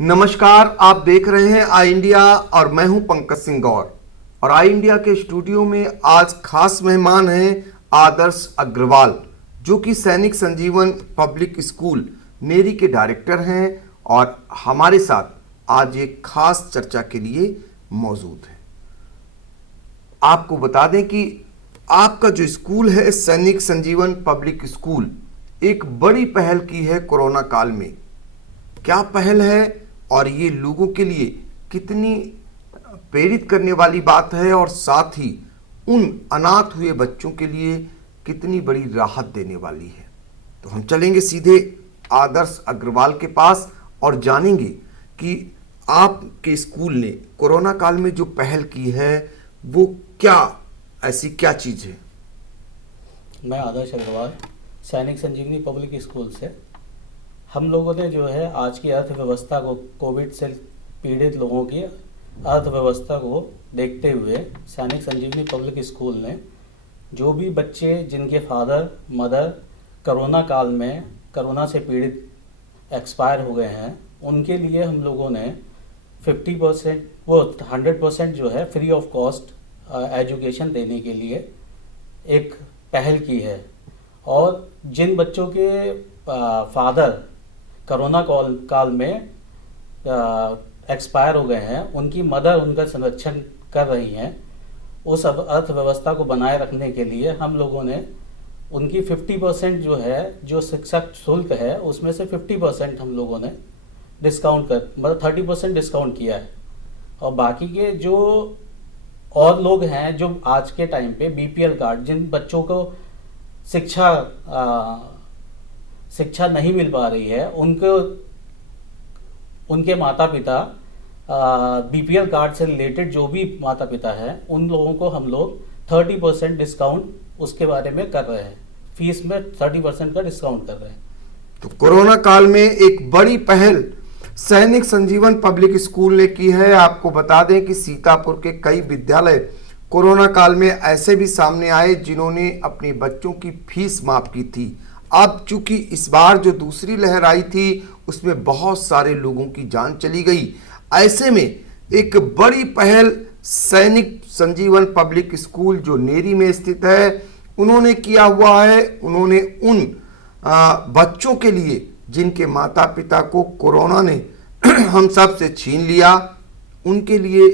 नमस्कार, आप देख रहे हैं आई इंडिया और मैं हूं पंकज सिंह गौर। और आई इंडिया के स्टूडियो में आज खास मेहमान हैं आदर्श अग्रवाल, जो कि सैनिक संजीवन पब्लिक स्कूल नेरी के डायरेक्टर हैं और हमारे साथ आज एक खास चर्चा के लिए मौजूद हैं। आपको बता दें कि आपका जो स्कूल है सैनिक संजीवन पब्लिक स्कूल एक बड़ी पहल की है कोरोना काल में। क्या पहल है और ये लोगों के लिए कितनी प्रेरित करने वाली बात है और साथ ही उन अनाथ हुए बच्चों के लिए कितनी बड़ी राहत देने वाली है। तो हम चलेंगे सीधे आदर्श अग्रवाल के पास और जानेंगे कि आपके स्कूल ने कोरोना काल में जो पहल की है वो क्या चीज़ है। मैं आदर्श अग्रवाल सैनिक संजीवनी पब्लिक स्कूल से। हम लोगों ने जो है आज की अर्थव्यवस्था को, कोविड से पीड़ित लोगों की अर्थव्यवस्था को देखते हुए सैनिक संजीवनी पब्लिक स्कूल ने जो भी बच्चे जिनके फादर मदर कोरोना काल में कोरोना से पीड़ित एक्सपायर हो गए हैं, उनके लिए हम लोगों ने 50% वो 100% जो है फ्री ऑफ कॉस्ट एजुकेशन देने के लिए एक पहल की है। और जिन बच्चों के फादर कोरोना काल में एक्सपायर हो गए हैं, उनकी मदर उनका संरक्षण कर रही हैं। उस अर्थव्यवस्था को बनाए रखने के लिए हम लोगों ने उनकी 50% जो है, जो शिक्षा शुल्क है उसमें से 50% हम लोगों ने डिस्काउंट मतलब 30% डिस्काउंट किया है। और बाकी के जो और लोग हैं जो आज के टाइम पे बीपीएल कार्ड, जिन बच्चों को शिक्षा नहीं मिल पा रही है, उनके माता पिता बीपीएल कार्ड से रिलेटेड जो भी माता पिता हैं, उन लोगों को हम लोग 30% डिस्काउंट उसके बारे में कर रहे हैं। फीस में 30% का डिस्काउंट कर रहे हैं। तो कोरोना काल में एक बड़ी पहल सैनिक संजीवन पब्लिक स्कूल ने की है। आपको बता दें कि सीतापुर के कई विद्यालय कोरोना काल में ऐसे भी सामने आए जिन्होंने अपने बच्चों की फीस माफ की थी। अब चूंकि इस बार जो दूसरी लहर आई थी उसमें बहुत सारे लोगों की जान चली गई। ऐसे में एक बड़ी पहल सैनिक संजीवन पब्लिक स्कूल जो नेरी में स्थित है उन्होंने किया हुआ है। उन्होंने उन बच्चों के लिए जिनके माता पिता को कोरोना ने हम सब से छीन लिया, उनके लिए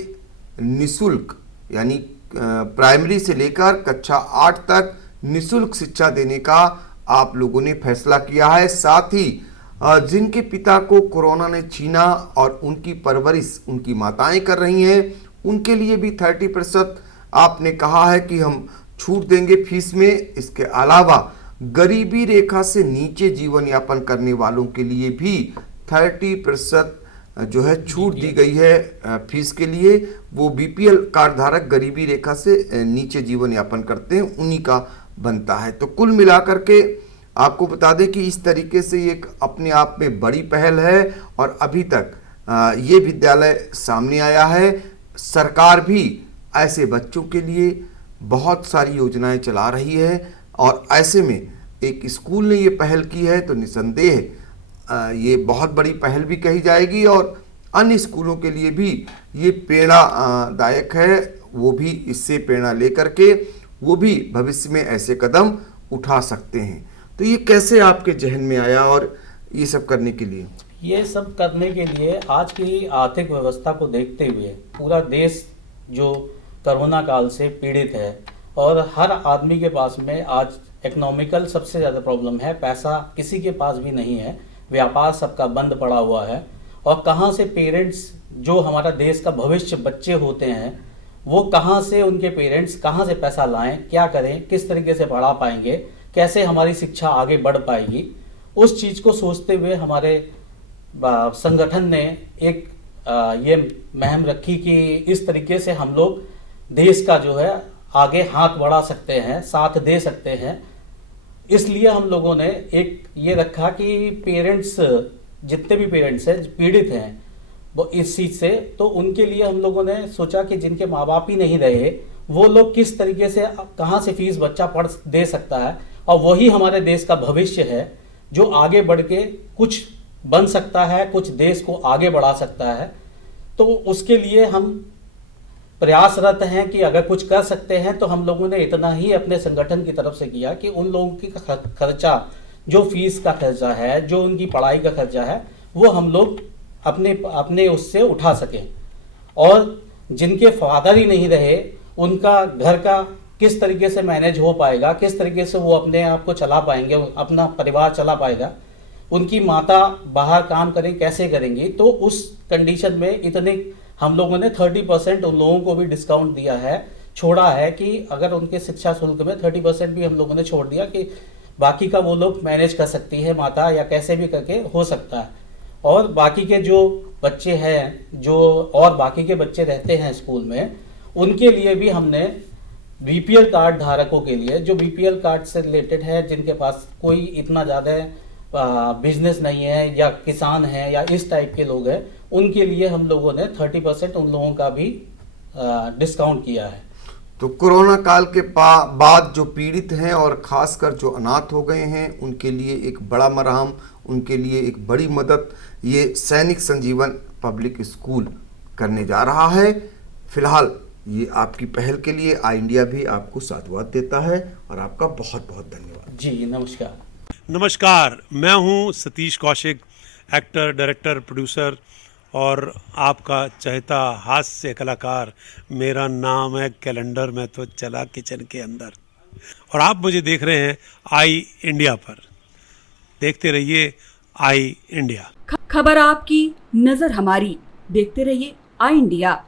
निशुल्क यानी प्राइमरी से लेकर कक्षा 8 तक निशुल्क शिक्षा देने का आप लोगों ने फैसला किया है। साथ ही जिनके पिता को कोरोना ने छीना और उनकी परवरिश उनकी माताएं कर रही हैं, उनके लिए भी 30% आपने कहा है कि हम छूट देंगे फीस में। इसके अलावा गरीबी रेखा से नीचे जीवन यापन करने वालों के लिए भी 30% जो है छूट दी गई है फीस के लिए। वो बीपीएल कार्ड धारक गरीबी रेखा से नीचे जीवन यापन करते हैं, उन्हीं का बनता है। तो कुल मिलाकर के आपको बता दें कि इस तरीके से एक अपने आप में बड़ी पहल है और अभी तक ये विद्यालय सामने आया है। सरकार भी ऐसे बच्चों के लिए बहुत सारी योजनाएं चला रही है और ऐसे में एक स्कूल ने ये पहल की है तो निसंदेह ये बहुत बड़ी पहल भी कही जाएगी और अन्य स्कूलों के लिए भी ये प्रेरणादायक है। वो भी इससे प्रेरणा लेकर के वो भी भविष्य में ऐसे कदम उठा सकते हैं। तो ये कैसे आपके जहन में आया और ये सब करने के लिए? ये सब करने के लिए आज की आर्थिक व्यवस्था को देखते हुए पूरा देश जो कोरोना काल से पीड़ित है और हर आदमी के पास में आज इकोनॉमिकल सबसे ज़्यादा प्रॉब्लम है। पैसा किसी के पास भी नहीं है, व्यापार सबका बंद पड़ा हुआ है। और कहाँ से पेरेंट्स, जो हमारा देश का भविष्य बच्चे होते हैं, वो कहाँ से उनके पेरेंट्स कहाँ से पैसा लाएं, क्या करें, किस तरीके से पढ़ा पाएंगे, कैसे हमारी शिक्षा आगे बढ़ पाएगी, उस चीज़ को सोचते हुए हमारे संगठन ने एक ये मुहिम रखी कि इस तरीके से हम लोग देश का जो है आगे हाथ बढ़ा सकते हैं, साथ दे सकते हैं। इसलिए हम लोगों ने एक ये रखा कि पेरेंट्स, जितने भी पेरेंट्स हैं पीड़ित हैं वो इस चीज़ से, तो उनके लिए हम लोगों ने सोचा कि जिनके माँ बाप ही नहीं रहे वो लोग किस तरीके से कहाँ से फीस बच्चा पढ़ दे सकता है। और वही हमारे देश का भविष्य है जो आगे बढ़ के कुछ बन सकता है, कुछ देश को आगे बढ़ा सकता है। तो उसके लिए हम प्रयासरत हैं कि अगर कुछ कर सकते हैं तो हम लोगों ने इतना ही अपने संगठन की तरफ से किया कि उन लोगों की खर्चा, जो फीस का खर्चा है, जो उनकी पढ़ाई का खर्चा है, वो हम लोग अपने अपने उससे उठा सकें। और जिनके फादर ही नहीं रहे, उनका घर का किस तरीके से मैनेज हो पाएगा, किस तरीके से वो अपने आप को चला पाएंगे, अपना परिवार चला पाएगा, उनकी माता बाहर काम करें कैसे करेंगी। तो उस कंडीशन में इतने हम लोगों ने 30% उन लोगों को भी डिस्काउंट दिया है, छोड़ा है कि अगर उनके शिक्षा शुल्क में 30% भी हम लोगों ने छोड़ दिया कि बाकी का वो लोग मैनेज कर सकती है माता, या कैसे भी करके हो सकता है। और बाकी के जो बच्चे हैं, जो और बाकी के बच्चे रहते हैं स्कूल में, उनके लिए भी हमने बीपीएल कार्ड धारकों के लिए, जो बीपीएल कार्ड से रिलेटेड है, जिनके पास कोई इतना ज़्यादा बिजनेस नहीं है, या किसान हैं, या इस टाइप के लोग हैं, उनके लिए हम लोगों ने 30% उन लोगों का भी डिस्काउंट किया है। तो कोरोना काल के बाद जो पीड़ित हैं और खासकर जो अनाथ हो गए हैं, उनके लिए एक बड़ा मरहम, उनके लिए एक बड़ी मदद ये सैनिक संजीवन पब्लिक स्कूल करने जा रहा है। फिलहाल ये आपकी पहल के लिए आई इंडिया भी आपको साधुवाद देता है और आपका बहुत बहुत धन्यवाद। जी नमस्कार। नमस्कार, मैं हूं Satish Kaushik, actor, director, producer और आपका चहेता हास्य कलाकार। मेरा नाम है कैलेंडर, मैं तो चला किचन के अंदर। और आप मुझे देख रहे हैं आई इंडिया पर। देखते रहिए आई इंडिया। खबर आपकी, नजर हमारी। देखते रहिए आई इंडिया।